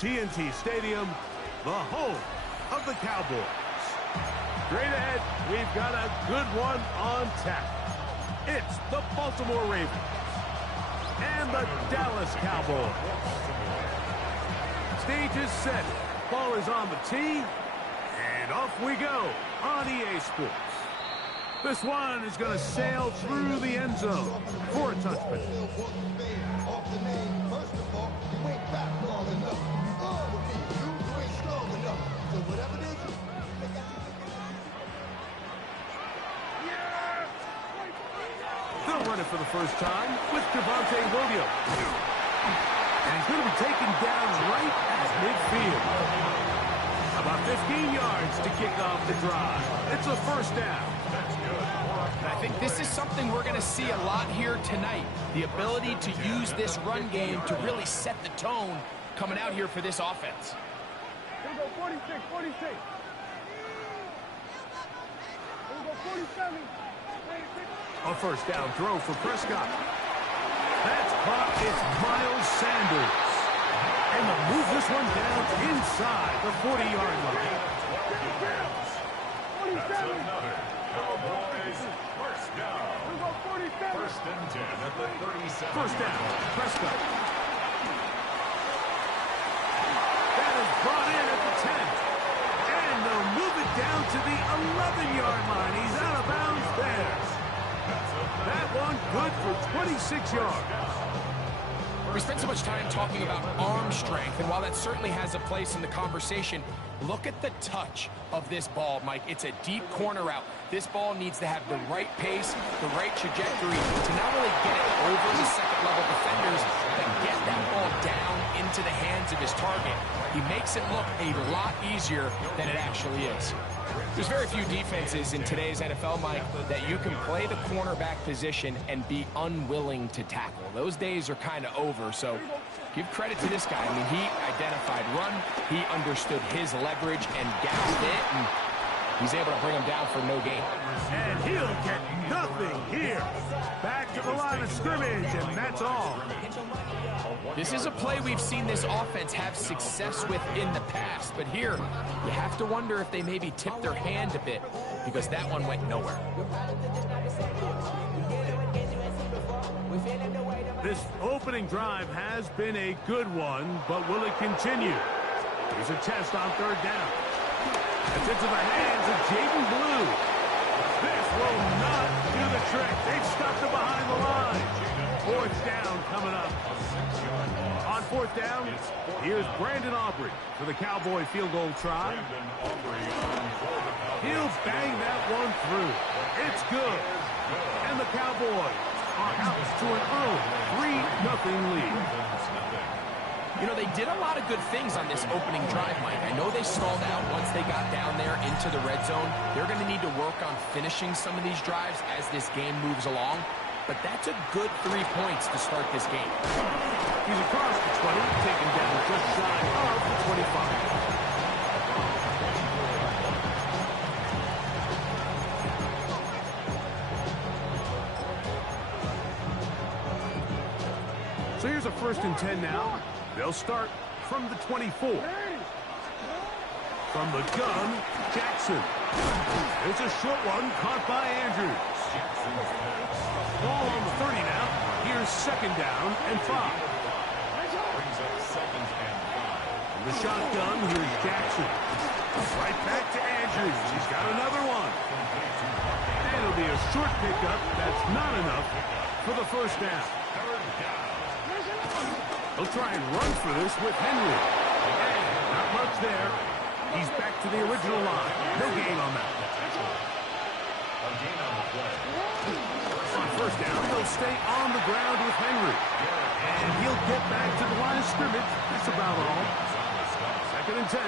TNT Stadium, the home of the Cowboys. Straight ahead, we've got a good one on tap. It's the Baltimore Ravens and the Dallas Cowboys. Stage is set. Ball is on the tee. And off we go on EA Sports. This one is going to sail through the end zone for a touchback. They'll run it for the first time with Devontae Williams. And he's going to be taken down right at midfield. About 15 yards to kick off the drive. It's a first down. I think this is something we're going to see a lot here tonight. The ability to use this run game to really set the tone coming out here for this offense. Here we go, 46, 46. Here we go, 47. A first down throw for Prescott. That's caught. It's Miles Sanders. And they'll move this one down inside the 40-yard line. That's another Cowboys first down. First and 10 at the 37. First down, Prescott. That is brought in at the 10. And they'll move it down to the 11-yard line. He's out of bounds there. That one good for 26 yards. We spent so much time talking about arm strength, and while that certainly has a place in the conversation, look at the touch of this ball, Mike. It's a deep corner route. This ball needs to have the right pace, the right trajectory to not only get it over the second-level defenders, but get that ball down into the hands of his target. He makes it look a lot easier than it actually is. There's very few defenses in today's NFL, Mike, that you can play the cornerback position and be unwilling to tackle. Those days are kind of over, so give credit to this guy. I mean, he identified run, he understood his leverage and gapped it, and he's able to bring him down for no gain. And he'll get nothing here. Back to the line of scrimmage, and that's all. This is a play we've seen this offense have success with in the past, but here, you have to wonder if they maybe tipped their hand a bit, because that one went nowhere. This opening drive has been a good one, but will it continue? Here's a test on third down. It's into the hands of Jaden Blue. This will not do the trick. They've stuffed it behind the line. Fourth down coming up. On fourth down, here's Brandon Aubrey for the Cowboy field goal try. He'll bang that one through. It's good. And the Cowboys are out to an early 3-0 lead. You know, they did a lot of good things on this opening drive, Mike. I know they stalled out once they got down there into the red zone. They're going to need to work on finishing some of these drives as this game moves along. But that's a good 3 points to start this game. He's across the 20, taken down just shy of the 25. So here's a first and 10 now. They'll start from the 24. From the gun, Jackson. It's a short one caught by Andrews. Ball on the 30 now. Here's second down and 5. From the shotgun, here's Jackson. Right back to Andrews. He's got another one. And it'll be a short pickup. That's not enough for the first down. They'll try and run for this with Henry. And not much there. He's back to the original line. No gain on that. On first down, they'll stay on the ground with Henry. And he'll get back to the line of scrimmage. That's about all. Second and 10.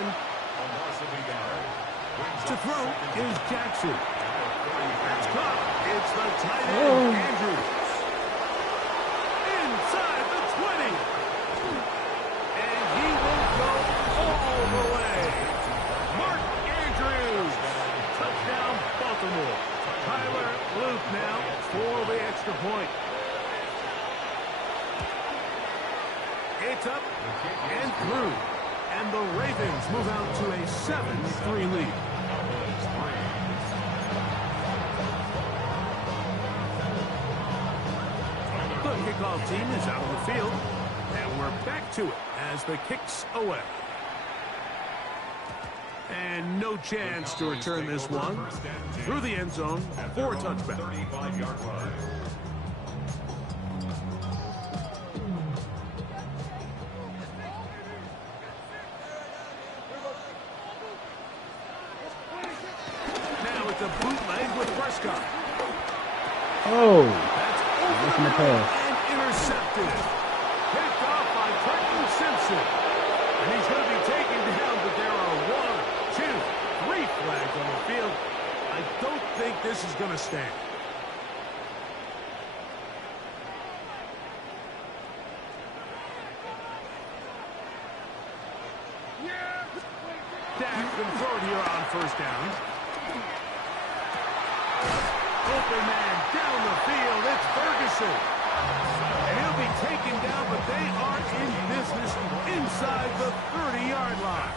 To throw is Jackson. That's caught. It's the tight end, Andrews. Inside the 20. And he will go all the way. Mark Andrews. Touchdown, Baltimore. Tyler Luke now for the extra point. It's up and through. and the Ravens move out to a 7-3 lead. The kickoff team is out on the field, and we're back to it as the kick's away. And no chance to return this one through the end zone for a touchback. 35-yard line. Now it's a bootleg with Prescott. Oh, That's listen to pass. and intercepted. Picked off by Trenton Simpson. And he's going to be taken down, but there are 1, 2, 3 flags on the field. I don't think this is going to stand. Dak's going to throw it here on first down. Open man down the field. It's Ferguson. And he'll be taken down, but they are in business inside the 30-yard line.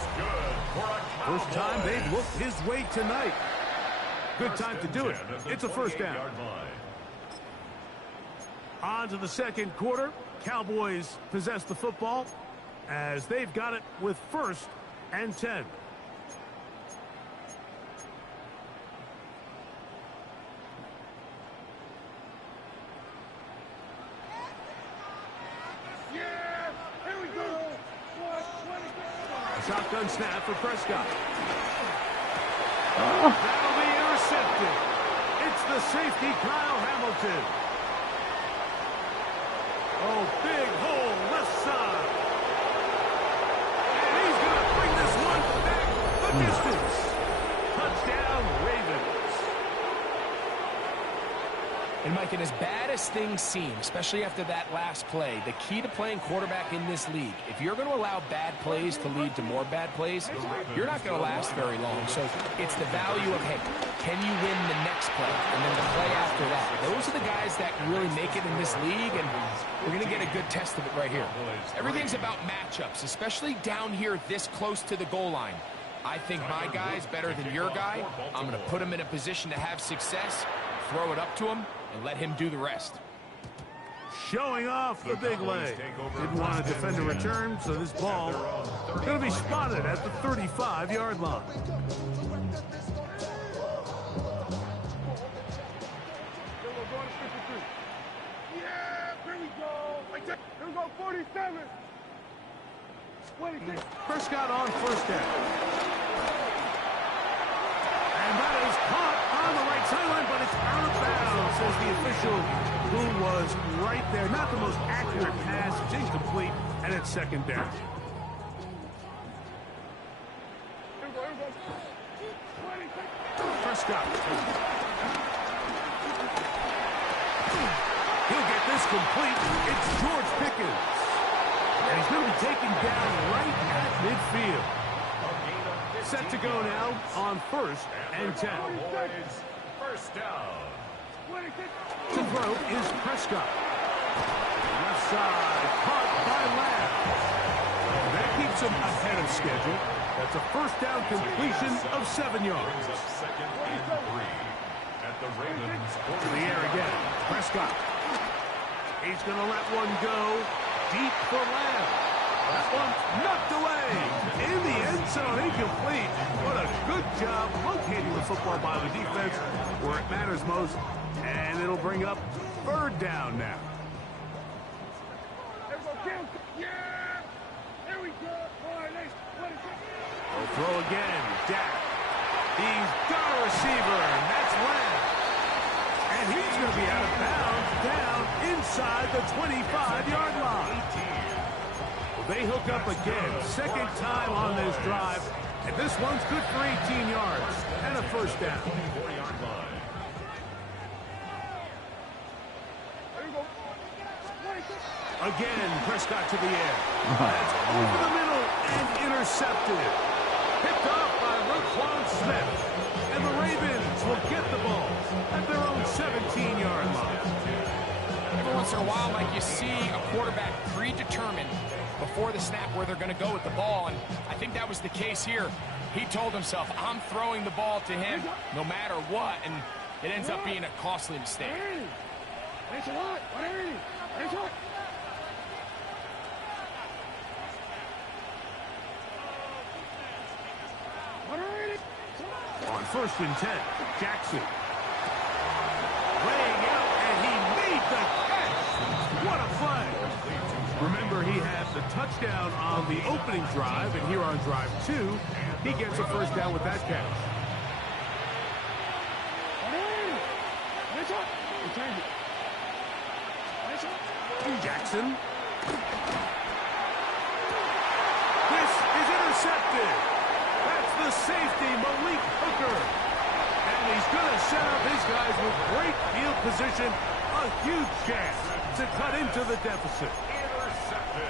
First time they've looked his way tonight. Good time to do it. It's a first down. On to the second quarter. Cowboys possess the football as they've got it with 1st and 10. Shotgun snap for Prescott. That'll be intercepted. It's the safety, Kyle Hamilton. Oh, big hole, left side. And he's going to bring this one back the distance. Touchdown, Ravens. And, Mike, and as bad as things seem, especially after that last play, the key to playing quarterback in this league, if you're going to allow bad plays to lead to more bad plays, you're not going to last very long. So it's the value of, hey, can you win the next play and then the play after that? Those are the guys that can really make it in this league, and we're going to get a good test of it right here. Everything's about matchups, especially down here this close to the goal line. I think my guy's better than your guy. I'm going to put him in a position to have success, throw it up to him, and let him do the rest. Showing off the big leg. Didn't want to defend a return, so this ball going to be spotted at the 35-yard line. Yeah, here we go. Here we go, 47. 26. Prescott on first down. And that is caught on the right sideline, but it's out of bounds, says the official, who was right there. Not the most accurate pass. It's incomplete, and it's second down. Here we go, 26. Prescott. He'll get this complete. It's George Pickens. And he's going to be taken down right at midfield. Set to go now on 1st and 10. First down. To throw is Prescott. Left side, caught by Lamb. That keeps him ahead of schedule. That's a first down completion of 7 yards. Second and 3 at the Ravens. To the air again. Prescott. He's going to let one go deep for Lamb. That one's knocked away in the end zone, incomplete. What a good job locating the football by the defense where it matters most. And it'll bring up 3rd down now. Yeah, here we go. They'll throw again. Dak. He's got a receiver, and that's Lamb. And he's going to be out of bounds down inside the 25-yard line. They hook up again, second time on this drive, and this one's good for 18 yards and a first down. 24-yard line. Again, Prescott to the air. That's over the middle and intercepted. Picked off by Roquan Smith. And the Ravens will get the ball at their own 17-yard line. Every once in a while, Mike, you see a quarterback predetermined before the snap where they're going to go with the ball, and I think that was the case here. He told himself, I'm throwing the ball to him no matter what, and it ends up being a costly mistake. On 1st and 10, Jackson. Laying out, and he made the catch. What a play. Remember, he had the touchdown on the opening drive, and here on drive 2, he gets a first down with that catch. Jackson. This is intercepted. That's the safety, Malik Hooker. And he's going to set up his guys with great field position. A huge chance to cut into the deficit.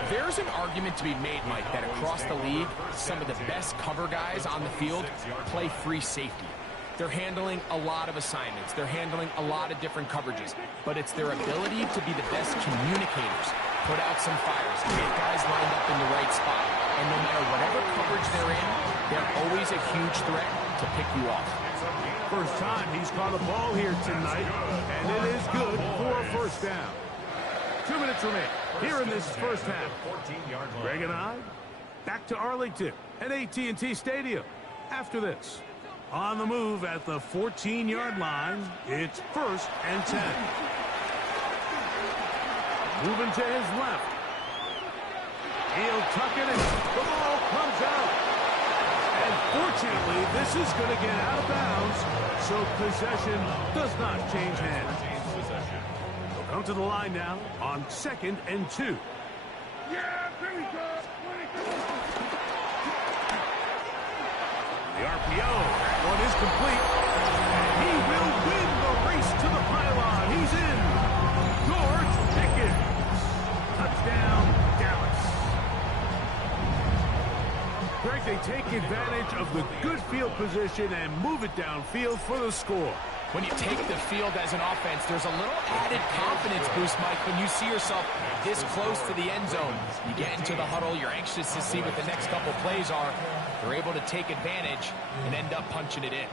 There's an argument to be made, Mike, that across the league, some of the best cover guys on the field play free safety. They're handling a lot of assignments. They're handling a lot of different coverages. But it's their ability to be the best communicators, put out some fires, get guys lined up in the right spot. And no matter whatever coverage they're in, they're always a huge threat to pick you off. First time he's caught a ball here tonight, and it is good for a first down. 2 minutes remain here in this first half. Greg and I, back to Arlington at AT&T Stadium. After this, on the move at the 14-yard line, it's 1st and 10. Moving to his left. He'll tuck it in. The ball comes out. And fortunately, this is going to get out of bounds, so possession does not change hands. They'll come to the line now on 2nd and 2. Yeah, here we go. The RPO, that one is complete. And he will win the race to the pylon. He's in. George Pickens. Touchdown, Dallas. Greg, they take advantage of the good field position and move it downfield for the score. When you take the field as an offense, there's a little added confidence boost, Mike, when you see yourself this close to the end zone. You get into the huddle, you're anxious to see what the next couple plays are. They're able to take advantage and end up punching it in.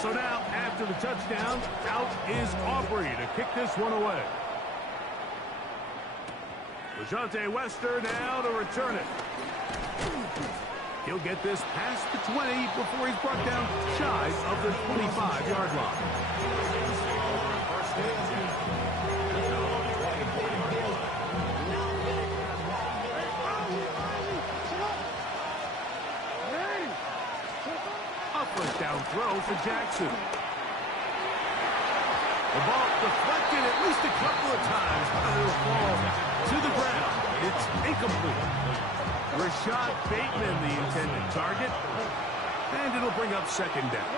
So now, after the touchdown, out is Aubrey to kick this one away. LeJohntay Wester now to return it. He'll get this past the 20 before he's brought down shy of the 25-yard line. A first down throw for Jackson. The ball deflected at least a couple of times, but it'll fall to the ground. It's incomplete. Rashad Bateman, the intended target, and it'll bring up 2nd down.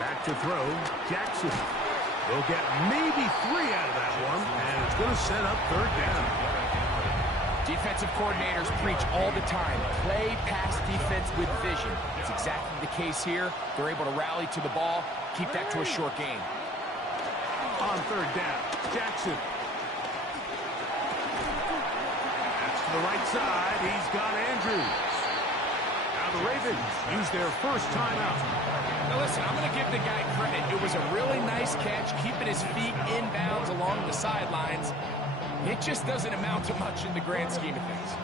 Back to throw, Jackson. They'll get maybe 3 out of that one, and it's going to set up 3rd down. Defensive coordinators preach all the time, play pass defense with vision. It's exactly the case here. They're able to rally to the ball, keep that to a short game. On 3rd down, Jackson. That's to the right side. He's got Andrews. Now the Ravens use their first timeout. Now listen, I'm going to give the guy credit. It was a really nice catch, keeping his feet inbounds along the sidelines. It just doesn't amount to much in the grand scheme of things.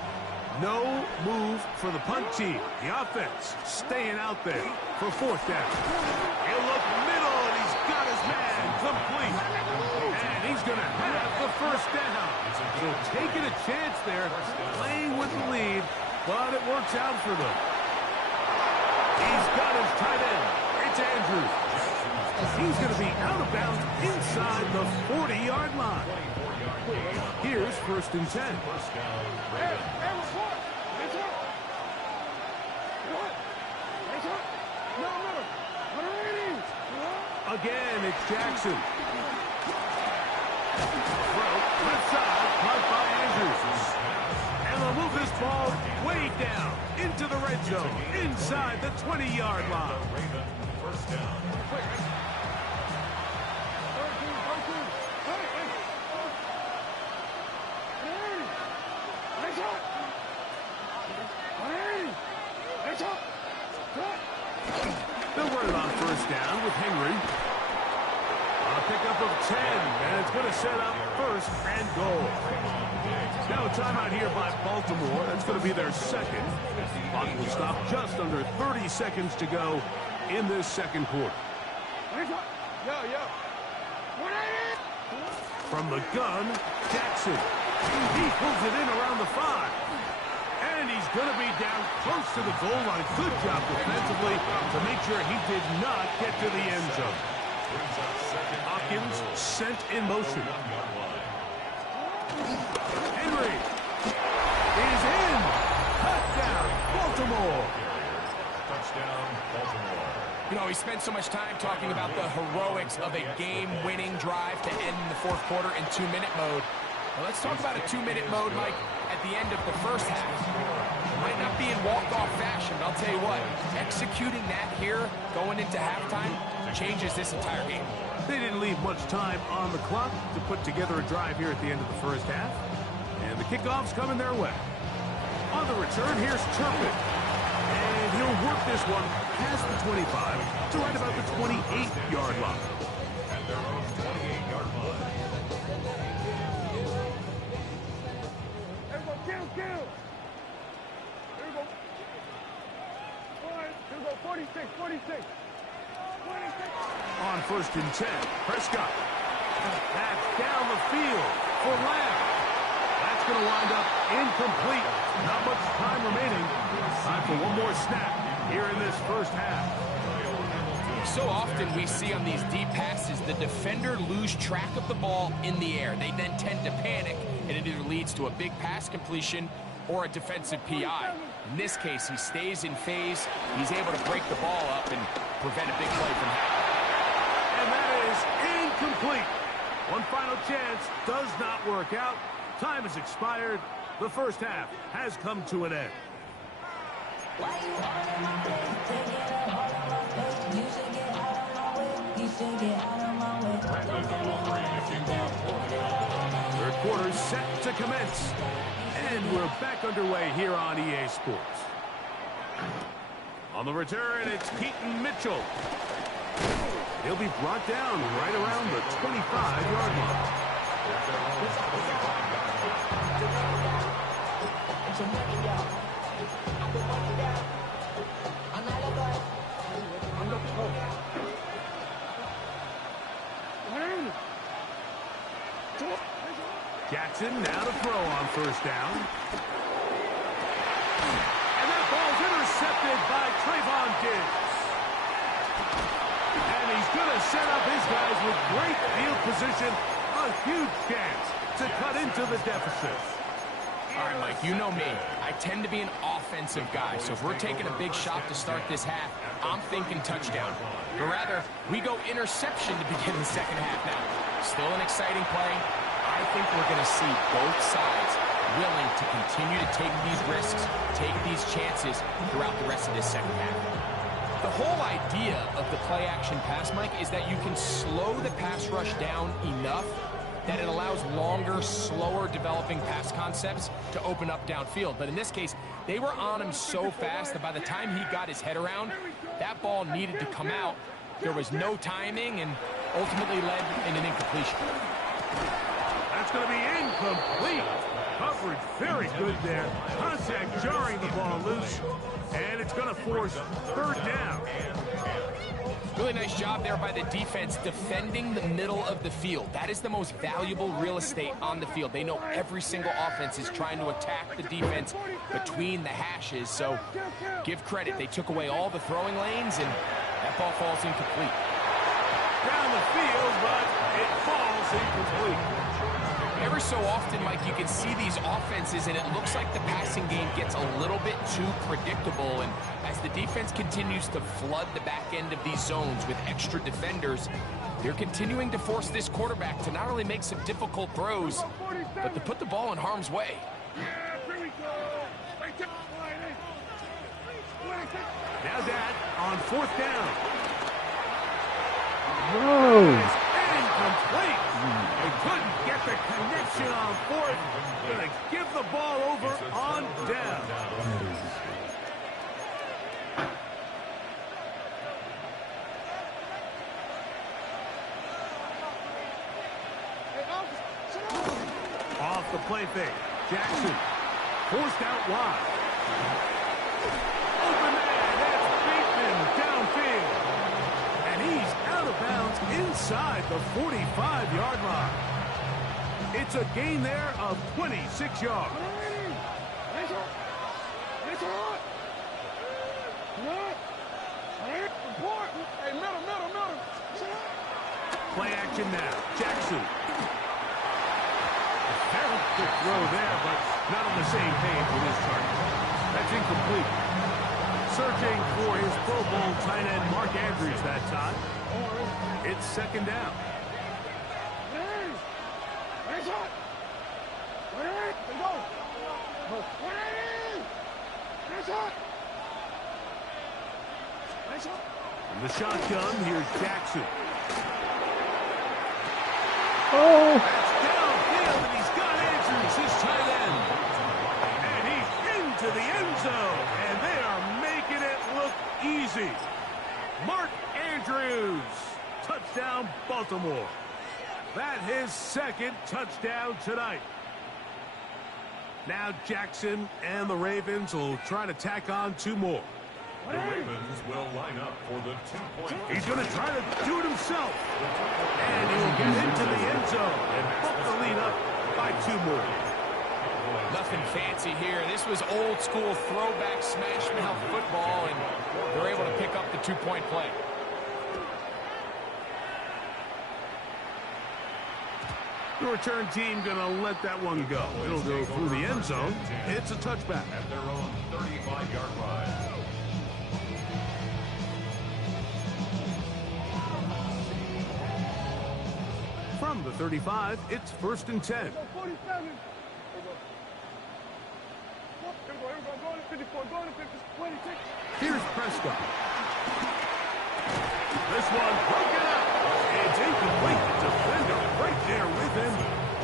No move for the punt team. The offense staying out there for 4th down. He'll look middle, and he's got his man complete. And he's going to have the first down. So taking a chance there, playing with the lead, but it works out for them. He's got his tight end. It's Andrews. He's going to be out of bounds inside the 40-yard line. Here's 1st and 10. Again, it's Jackson. Throw, left side, punt by Andrews. And they'll move this ball way down into the red zone, inside the 20-yard line. First down. They'll run it on first down with Henry. A pickup of 10, and it's going to set up first and goal. Now a timeout here by Baltimore. That's going to be their second. Clock will stop just under 30 seconds to go in this second quarter. From the gun, Jackson. He pulls it in around the 5. And he's going to be down close to the goal line. Good job defensively to make sure he did not get to the end zone. Hopkins sent in motion. Henry is in. Touchdown, Baltimore. Touchdown, Baltimore. You know, we spent so much time talking about the heroics of a game-winning drive to end the fourth quarter in 2-minute mode. Well, let's talk about a 2-minute mode, Mike, at the end of the first half. It might not be in walk-off fashion, but I'll tell you what, executing that here, going into halftime, changes this entire game. They didn't leave much time on the clock to put together a drive here at the end of the first half. And the kickoff's coming their way. On the return, here's Turpin. And he'll work this one past the 25 to right about the 28-yard line. At their own 28-yard line. Kill. Here we go. Here we go. 46. On first and 10, Prescott. That's down the field for Lamb. That's going to wind up incomplete. Not much time remaining. Time for one more snap here in this first half. So often we see on these deep passes, the defender lose track of the ball in the air. They then tend to panic, and it either leads to a big pass completion or a defensive PI. In this case, he stays in phase. He's able to break the ball up and prevent a big play from happening. And that is incomplete. One final chance does not work out. Time has expired. The first half has come to an end. Third quarter set to commence. And we're back underway here on EA Sports. On the return, it's Keaton Mitchell. He'll be brought down right around the 25-yard line. Jackson now to throw on first down. And that ball's intercepted by Trayvon Diggs. And he's going to set up his guys with great field position. A huge chance to cut into the deficit. All right, Mike, you know me. I tend to be an offensive guy, so if we're taking a big shot to start this half, I'm thinking touchdown. But rather, we go interception to begin the second half now. Still an exciting play. I think we're going to see both sides willing to continue to take these risks, take these chances throughout the rest of this second half. The whole idea of the play-action pass, Mike, is that you can slow the pass rush down enough that it allows longer, slower developing pass concepts to open up downfield. But in this case, they were on him so fast that by the time he got his head around, that ball needed to come out. There was no timing and ultimately led in an incompletion. That's going to be incomplete. Coverage very good there. Contact jarring the ball loose. And it's going to force third down. Really nice job there by the defense defending the middle of the field. That is the most valuable real estate on the field. They know every single offense is trying to attack the defense between the hashes. So give credit. They took away all the throwing lanes, and that ball falls incomplete. Down the field, but it falls incomplete. Ever so often, Mike, you can see these offenses, and it looks like the passing game gets a little bit too predictable. And as the defense continues to flood the back end of these zones with extra defenders, they're continuing to force this quarterback to not only make some difficult throws, but to put the ball in harm's way. Now that on 4th down. Whoa. It's incomplete. They couldn't get the connection on 4th. Going to give the ball over on down. Off the play fake. Jackson forced out wide. Open man. That's Bateman downfield. And he's out of bounds inside the 45-yard line. It's a gain there of 26 yards. Play action now. Jackson. Very good throw there, but not on the same page with his target. That's incomplete. Searching for his Pro Bowl tight end Mark Andrews that time. It's 2nd down. From the shotgun, here's Jackson. Oh. That's downfield, and he's got Andrews, his tight end. And he's into the end zone, and they are making it look easy. Mark Andrews, touchdown Baltimore. That his 2nd touchdown tonight. Now Jackson and the Ravens will try to tack on 2 more. The Ravens will line up for the 2-point. He's going to try to do it himself. And he'll get into the end zone and bump the lead up by 2 more. Nothing fancy here. This was old school throwback smash mouth football, and they're able to pick up the 2-point play. The return team going to let that one go. It'll go through the end zone. It's a touchback. At their own 35-yard line. From the 35, it's 1st and 10. Here's Prescott. This one broken up. It's incomplete. The defender right there with him.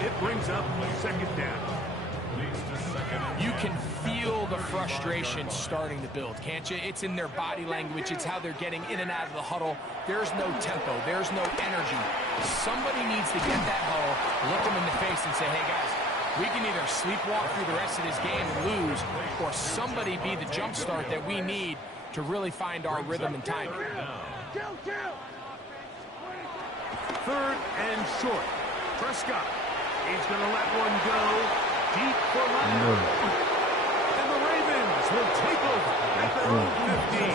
It brings up 2nd down. You can feel the frustration starting to build, can't you? It's in their body language. It's how they're getting in and out of the huddle. There's no tempo. There's no energy. Somebody needs to get that huddle, look them in the face and say, hey, guys, we can either sleepwalk through the rest of this game and lose, or somebody be the jump start that we need to really find our rhythm and timing. 3rd and short. Prescott. He's going to let one go deep for Leonard. And the Ravens will take over at their own 15.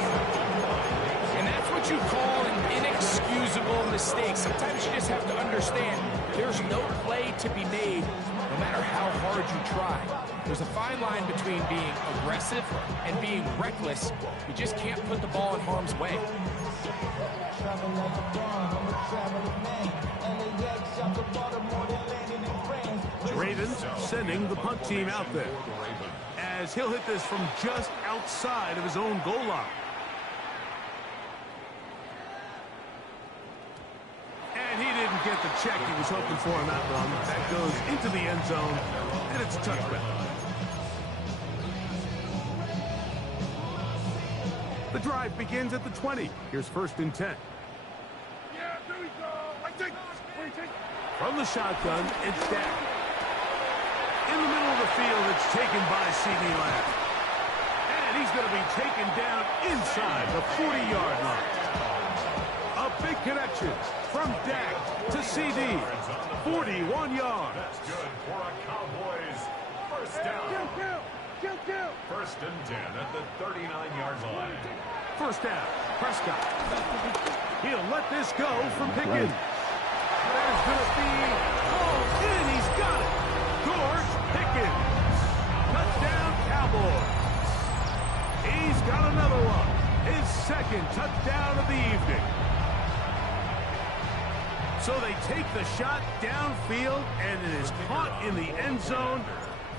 And that's what you call an inexcusable mistake. Sometimes you just have to understand there's no play to be made no matter how hard you try. There's a fine line between being aggressive and being reckless. You just can't put the ball in harm's way. Ravens sending the punt team out there as he'll hit this from just outside of his own goal line. And he didn't get the check he was hoping for on that one. That goes into the end zone, and it's a touchback. The drive begins at the 20. Here's 1st and 10. Yeah, there we go. From the shotgun, it's Dak. In the middle of the field, it's taken by C.D. Lamb. And he's going to be taken down inside the 40-yard line. A big connection from Dak to C.D. 41 yards. That's good for a Cowboys 1st down. Kill. 1st and 10 at the 39-yard line. 1st down, Prescott. He'll let this go from Pickens. There's going to be called in. He's got it. George Pickens. Touchdown, Cowboys. He's got another one. His 2nd touchdown of the evening. So they take the shot downfield, and it is caught in the end zone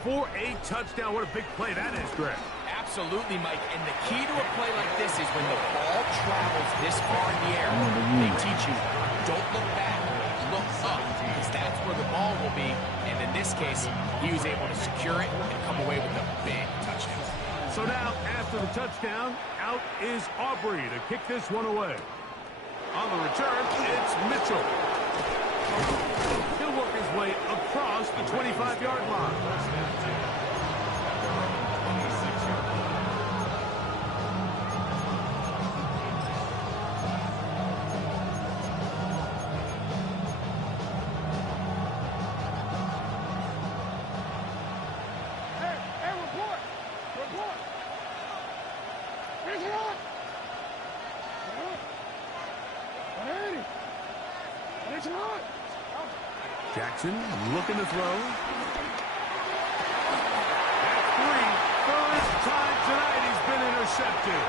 for a touchdown. What a big play that is, Greg. Absolutely, Mike. And the key to a play like this is when the ball travels this far in the air, they teach you, don't look back, look up, because that's where the ball will be. And in this case, he was able to secure it and come away with a big touchdown. So now, after the touchdown, out is Aubrey to kick this one away. On the return, it's Mitchell. He'll work his way across the 25-yard line. Jackson looking to throw. That's three. First time tonight he's been intercepted.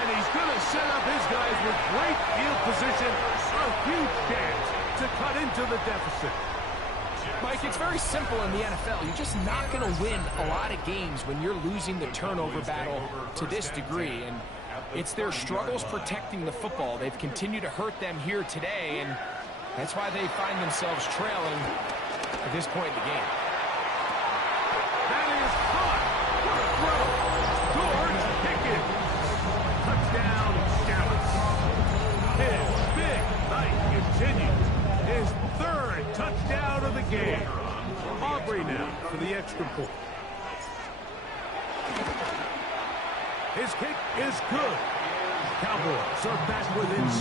And he's going to set up his guys with great field position. A huge chance to cut into the deficit. Mike, it's very simple in the NFL. You're just not going to win a lot of games when you're losing the turnover battle to this degree. And it's their struggles protecting the football. They've continued to hurt them here today, and that's why they find themselves trailing at this point in the game. That is caught. What a throw. George Pickens. Touchdown, Dallas. His big night continues. His third touchdown of the game. Aubrey now for the extra point. His kick is good. Cowboys are back within 6.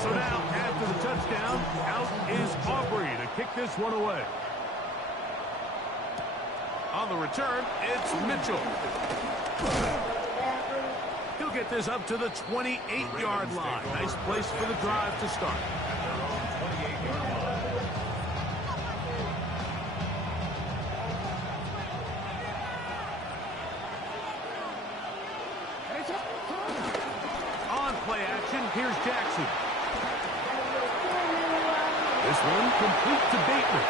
So now, after the touchdown, out is Aubrey to kick this one away. On the return, it's Mitchell. He'll get this up to the 28-yard line. Nice place for the drive to start. On play action, here's Jackson. This one complete to Bateman.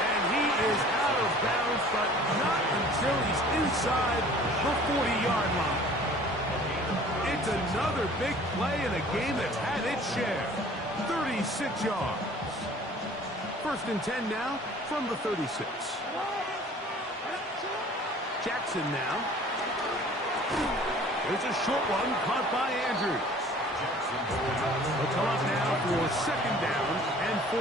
And he is out of bounds, but not until he's inside the 40-yard line. It's another big play in a game that's had its share. 36 yards. First and 10 now from the 36. Jackson now. Here's a short one caught by Andrews. They'll come up now for second down and 4.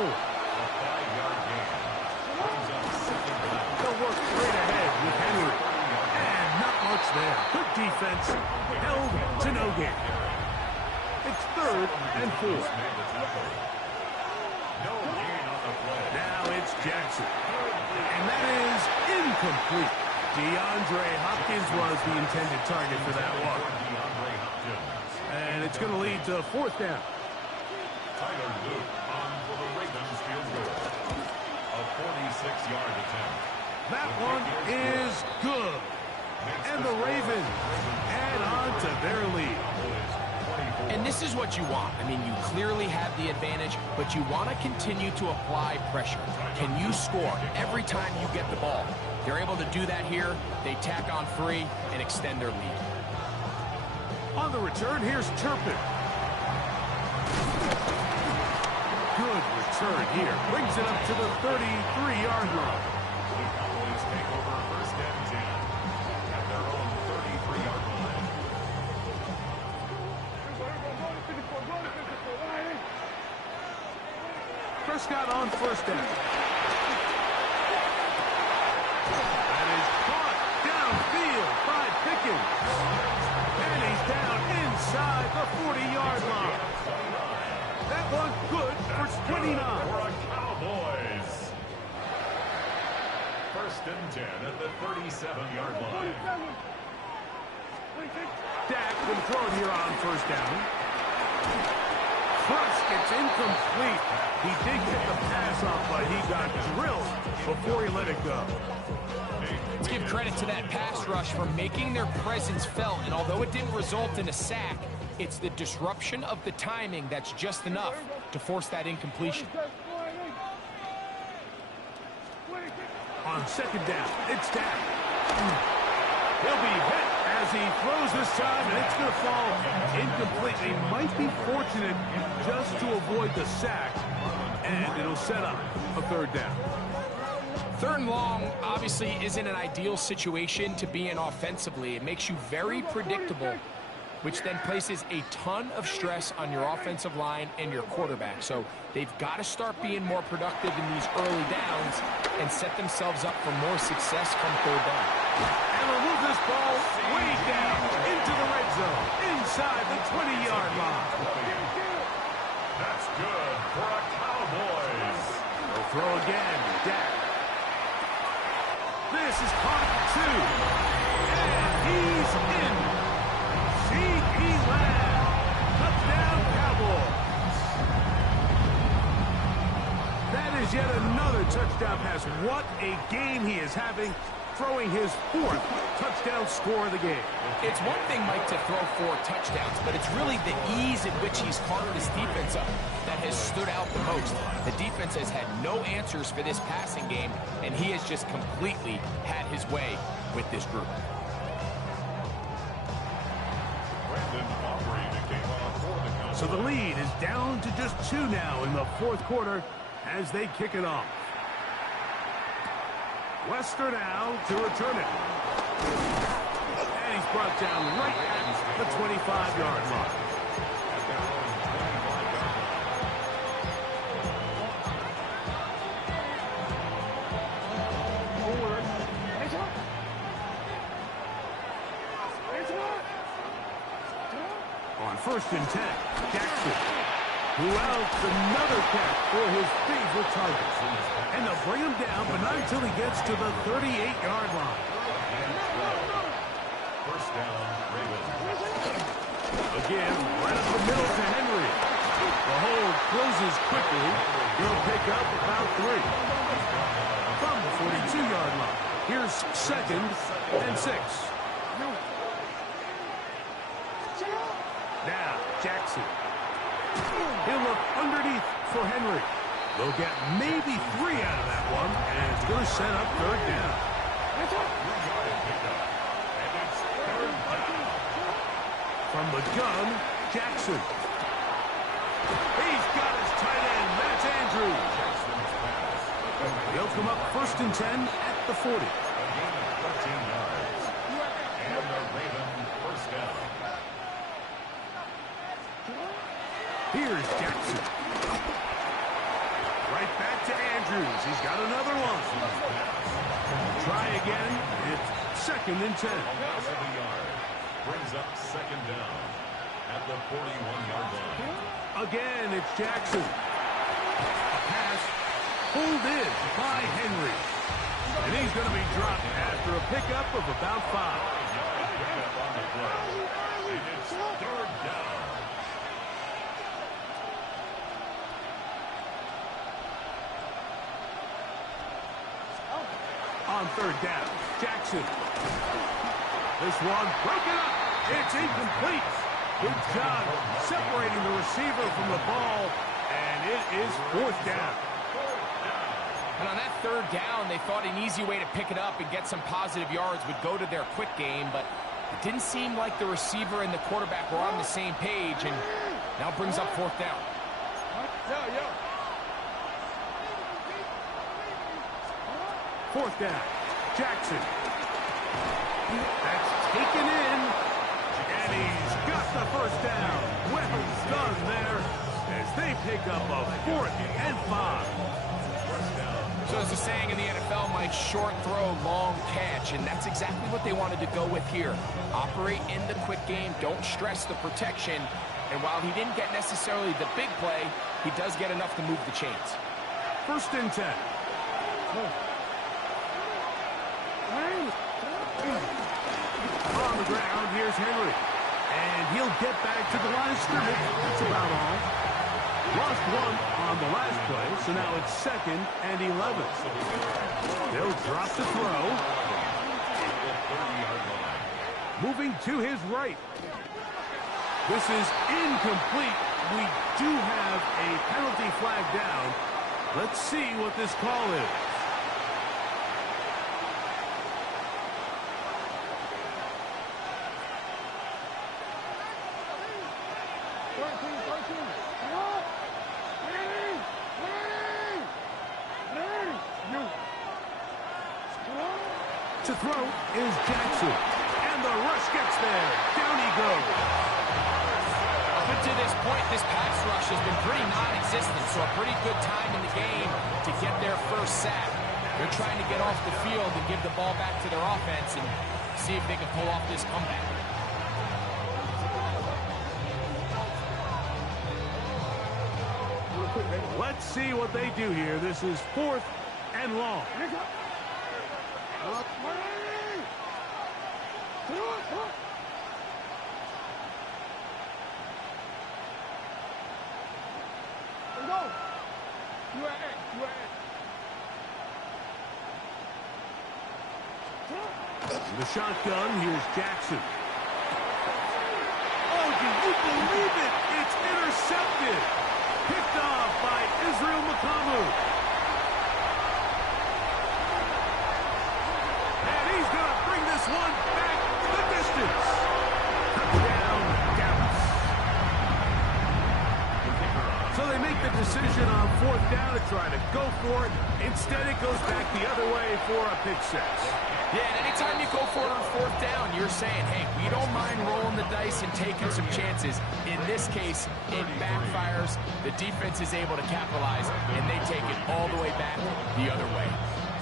They'll work straight ahead with Henry. And not much there. Good defense. Held to no gain. It's third and 4. Now it's Jackson. And that is incomplete. DeAndre Hopkins was the intended target for that one. And it's going to lead to fourth down. Tyler Luke on for the Ravens field goal. A 46-yard attempt. That one is good. And the Ravens add on to their lead. And this is what you want. I mean, you clearly have the advantage, but you want to continue to apply pressure. Can you score every time you get the ball? They're able to do that here. They tack on 3 and extend their lead. On the return, here's Turpin. Good return here. Brings it up to the 33-yard line. The Cowboys take over first and 10 at their own 33-yard line. Prescott on first down. That is caught downfield by Pickens. And he's down inside the 40-yard line. That one good for 29. For a Cowboys. First and 10 at the 37-yard line. Dak will throw it here on first down. First, it's incomplete. He did get the pass off, but he got drilled before he let it go. Let's give credit to that pass rush for making their presence felt, and although it didn't result in a sack, It's the disruption of the timing that's just enough to force that incompletion. On second down, it's down. He'll be hit as he throws this time, and it's going to fall incomplete. He might be fortunate just to avoid the sack, and it'll set up a third down. Third and long obviously isn't an ideal situation to be in offensively. It makes you very predictable, which then places a ton of stress on your offensive line and your quarterback. So they've got to start being more productive in these early downs and set themselves up for more success come third down. And we'll move this ball way down into the red zone, inside the 20-yard line. That's good for a Cowboys. They'll throw again. Dak. This is caught two. And he's in. C.E. Lamb. Touchdown, Cowboys. That is yet another touchdown pass. What a game he is having, throwing his fourth touchdown score of the game. It's one thing, Mike, to throw 4 touchdowns, but it's really the ease at which he's carved his defense up that has stood out the most. The defense has had no answers for this passing game, and he has just completely had his way with this group. So the lead is down to just 2 now in the fourth quarter as they kick it off. Lester now to return it. And he's brought down right at the 25-yard line. On first and 10, Jackson, who else another catch for his favorite target. And they'll bring him down, but not until he gets to the 38-yard line. First down, Ravens. Again, right up the middle to Henry. The hold closes quickly. He'll pick up about 3. From the 42-yard line. Here's second and 6. Now, Jackson. He'll look underneath for Henry. They'll get maybe 3 out of that one, and it's going to set up third down. From the gun, Jackson. He's got his tight end, Matt Andrews. They'll come up first and 10 at the 40. 13 yards. And the Ravens first down. Here's Jackson. Right back to Andrews. He's got another one. Try again. It's second and 10. Brings up second down at the 41-yard line. Again, it's Jackson. A pass pulled in by Henry. And he's going to be dropped after a pickup of about 5. And it's third down. On third down, Jackson. This one broken up. It's incomplete. Good job separating the receiver from the ball, and it is fourth down. And on that third down, they thought an easy way to pick it up and get some positive yards would go to their quick game, but it didn't seem like the receiver and the quarterback were on the same page, and now brings up fourth down. Fourth down, Jackson. That's taken in, and he's got the first down. Well done there as they pick up a 4th and 5. So as the saying in the NFL, Mike, short throw, long catch, and that's exactly what they wanted to go with here. Operate in the quick game, don't stress the protection, and while he didn't get necessarily the big play, he does get enough to move the chains. First and 10. On the ground, here's Henry. And he'll get back to the line of scrimmage. That's about all. Lost one on the last play, so now it's second and 11. They'll drop the throw. Moving to his right. This is incomplete. We do have a penalty flag down. Let's see what this call is. To throw is Jackson. And the rush gets there. Down he goes. Up until this point, this pass rush has been pretty non-existent, so a pretty good time in the game to get their first sack. They're trying to get off the field and give the ball back to their offense and see if they can pull off this comeback. Let's see what they do here. This is 4th and long. The shotgun, here's Jackson. Oh, do you believe it? It's intercepted. Picked off by Israel Makamu. And he's going to bring this one back the distance. Touchdown, Dallas. So they make the decision on 4th down to try to go for it. Instead, it goes back the other way for a pick six. Yeah, and anytime you go for it on 4th down, you're saying, hey, we don't mind rolling the dice and taking some chances. In this case, it backfires. The defense is able to capitalize, and they take it all the way back the other way.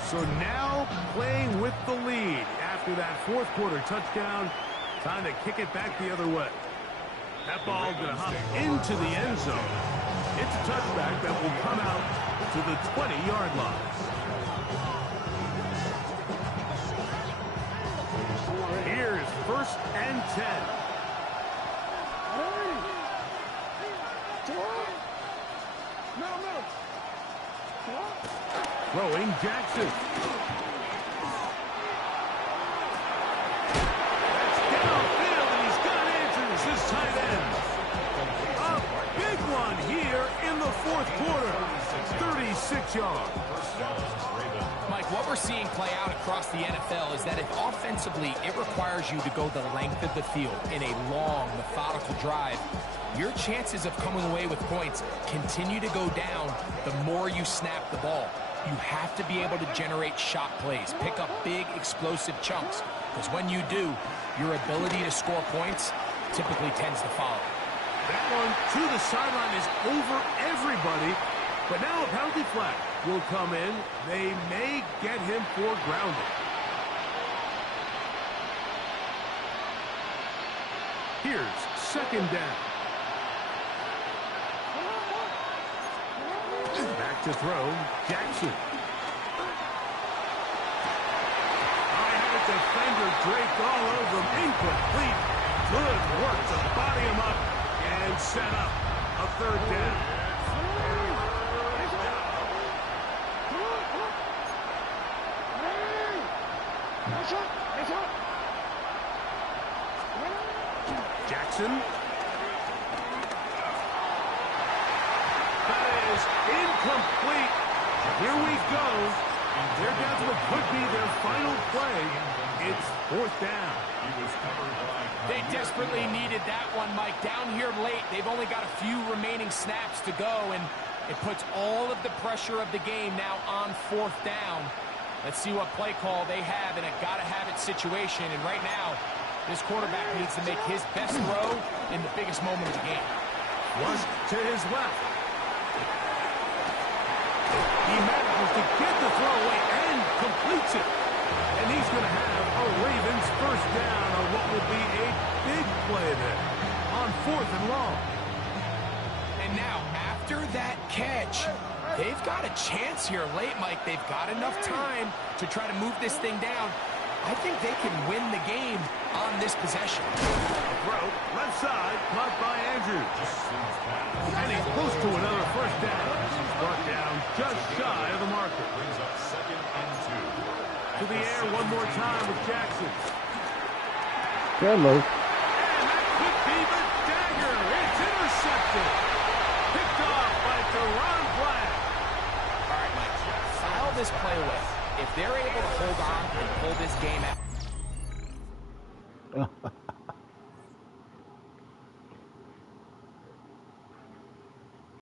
So now playing with the lead after that 4th quarter touchdown, time to kick it back the other way. That ball going to hop into the end zone. It's a touchback that will come out to the 20-yard line. Here's 1st and 10. Throwing Jackson. That's downfield, and he's got Andrews, his tight end. A big one here in the 4th quarter. 36 yards. Mike, what we're seeing play out across the NFL is that if offensively it requires you to go the length of the field in a long, methodical drive, your chances of coming away with points continue to go down the more you snap the ball. You have to be able to generate shot plays, pick up big, explosive chunks, because when you do, your ability to score points typically tends to follow. That one to the sideline is over everybody, but now a penalty flag will come in. They may get him for grounding. Here's 2nd down. Back to throw, Jackson. I had a defender draped all over him. Incomplete. Good work to body him up and set up a 3rd down. Jackson. That is incomplete. Here we go. They're down to what could be their final play. It's 4th down. They desperately needed that one, Mike. Down here late, they've only got a few remaining snaps to go, and it puts all of the pressure of the game now on 4th down. Let's see what play call they have in a gotta-have-it situation, and right now, this quarterback needs to make his best throw in the biggest moment of the game. One to his left. He manages to get the throw away and completes it. And he's going to have a Ravens 1st down on what will be a big play there on 4th and long. And now, after that catch, they've got a chance here late, Mike. They've got enough time to try to move this thing down. I think they can win the game on this possession. Throw, left side, caught by Andrews. And he's close to another 1st down. He's brought down just shy of the marker. Brings up 2nd and 2. To the air one more time with Jackson. Good, Luke. And that could be the dagger. intercepted. Picked off by Deron Black. All right, Mike, file this play away. If they're able to hold on and pull this game out.